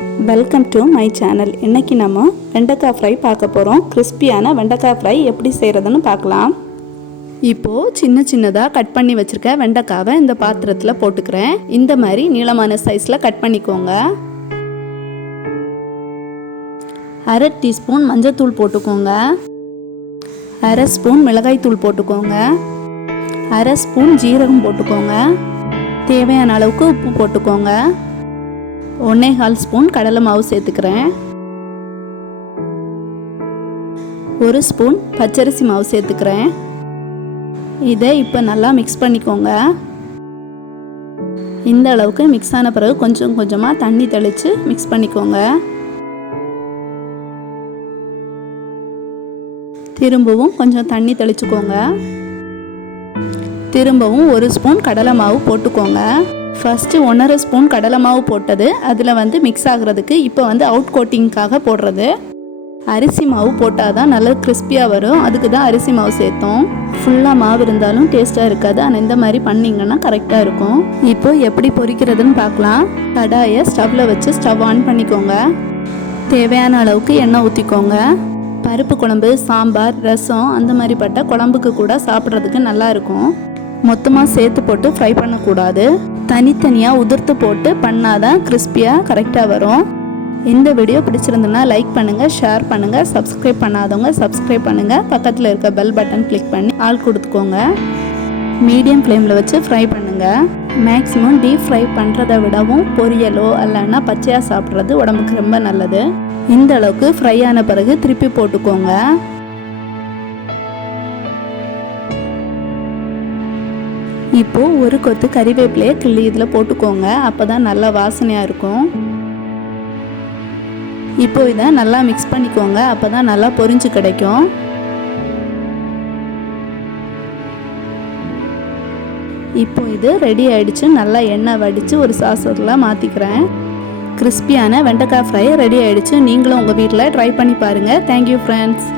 Welcome to my channel. இன்றைக்கி நம்ம வெண்டைக்காய் ஃப்ரை பார்க்க போகிறோம். கிறிஸ்பியான வெண்டைக்காய் ஃப்ரை எப்படி செய்கிறதுன்னு பார்க்கலாம். இப்போது சின்ன சின்னதாக கட் பண்ணி வச்சுருக்க வெண்டைக்காவை இந்த பாத்திரத்தில் போட்டுக்கிறேன். இந்த மாதிரி நீளமான சைஸில் கட் பண்ணிக்கோங்க. அரை டீஸ்பூன் மஞ்சள் போட்டுக்கோங்க. அரை ஸ்பூன் மிளகாய் தூள் போட்டுக்கோங்க. அரை ஸ்பூன் ஜீரகம் போட்டுக்கோங்க. தேவையான அளவுக்கு உப்பு போட்டுக்கோங்க. 1/4 ஸ்பூன் கடலை மாவு சேர்த்துக்கிறேன். 1 ஸ்பூன் பச்சரிசி மாவு சேர்த்துக்கிறேன். இதை இப்போ நல்லா மிக்ஸ் பண்ணிக்கோங்க. இந்த அளவுக்கு மிக்ஸ் ஆன பிறகு கொஞ்சம் கொஞ்சமாக தண்ணி தெளித்து மிக்ஸ் பண்ணிக்கோங்க. திரும்பவும் கொஞ்சம் தண்ணி தெளிச்சுக்கோங்க. திரும்பவும் 1 ஸ்பூன் கடலை மாவு போட்டுக்கோங்க. ஃபஸ்ட்டு 1/2 ஸ்பூன் கடலை மாவு போட்டது அதில் மிக்ஸ் ஆகிறதுக்கு இப்போ அவுட் கோட்டிங்காக போடுறது. அரிசி மாவு போட்டால் தான் நல்லா கிறிஸ்பியாக வரும். அதுக்கு தான் அரிசி மாவு சேர்த்தோம். ஃபுல்லாக மாவு இருந்தாலும் டேஸ்ட்டாக இருக்காது. ஆனால் இந்த மாதிரி பண்ணிங்கன்னா கரெக்டாக இருக்கும். இப்போ எப்படி பொரிக்கிறதுன்னு பார்க்கலாம். கடாயை ஸ்டவ்வில் வச்சு ஸ்டவ் ஆன் பண்ணிக்கோங்க. தேவையான அளவுக்கு எண்ணெய் ஊற்றிக்கோங்க. பருப்பு குழம்பு, சாம்பார், ரசம் அந்த மாதிரிப்பட்ட குழம்புக்கு கூட சாப்பிட்றதுக்கு நல்லாயிருக்கும். மொத்தமாக சேர்த்து போட்டு ஃப்ரை பண்ணக்கூடாது. தனித்தனியாக உதிர்த்து போட்டு பண்ணாதான் கிறிஸ்பியாக கரெக்டாக வரும். இந்த வீடியோ பிடிச்சிருந்துன்னா லைக் பண்ணுங்கள், ஷேர் பண்ணுங்கள். சப்ஸ்கிரைப் பண்ணாதவங்க சப்ஸ்கிரைப் பண்ணுங்கள். பக்கத்தில் இருக்க பெல் பட்டன் கிளிக் பண்ணி ஆல் கொடுத்துக்கோங்க. மீடியம் ஃப்ளேமில் வச்சு ஃப்ரை பண்ணுங்கள். மேக்ஸிமம் டீப் ஃப்ரை பண்ணுறதை விடவும் பொரியலோ இல்லைன்னா பச்சையாக சாப்பிட்றது உடம்புக்கு ரொம்ப நல்லது. இந்த அளவுக்கு ஃப்ரை ஆன பிறகு திருப்பி போட்டுக்கோங்க. இப்போது ஒரு கொத்து கறிவேப்பிலையை கிள்ளி இதில் போட்டுக்கோங்க. அப்போ தான் நல்லா வாசனையாக இருக்கும். இப்போ இதை நல்லா மிக்ஸ் பண்ணிக்கோங்க. அப்போ தான் நல்லா பொரிஞ்சு கிடைக்கும். இப்போ இது ரெடி ஆகிடுச்சு. நல்லா எண்ணெய் வடித்து ஒரு சாஸில் மாற்றிக்கிறேன். கிறிஸ்பியான வெண்டைக்காய் ஃப்ரை ரெடி ஆகிடுச்சு. நீங்களும் உங்கள் வீட்டில் ட்ரை பண்ணி பாருங்கள். Thank you friends.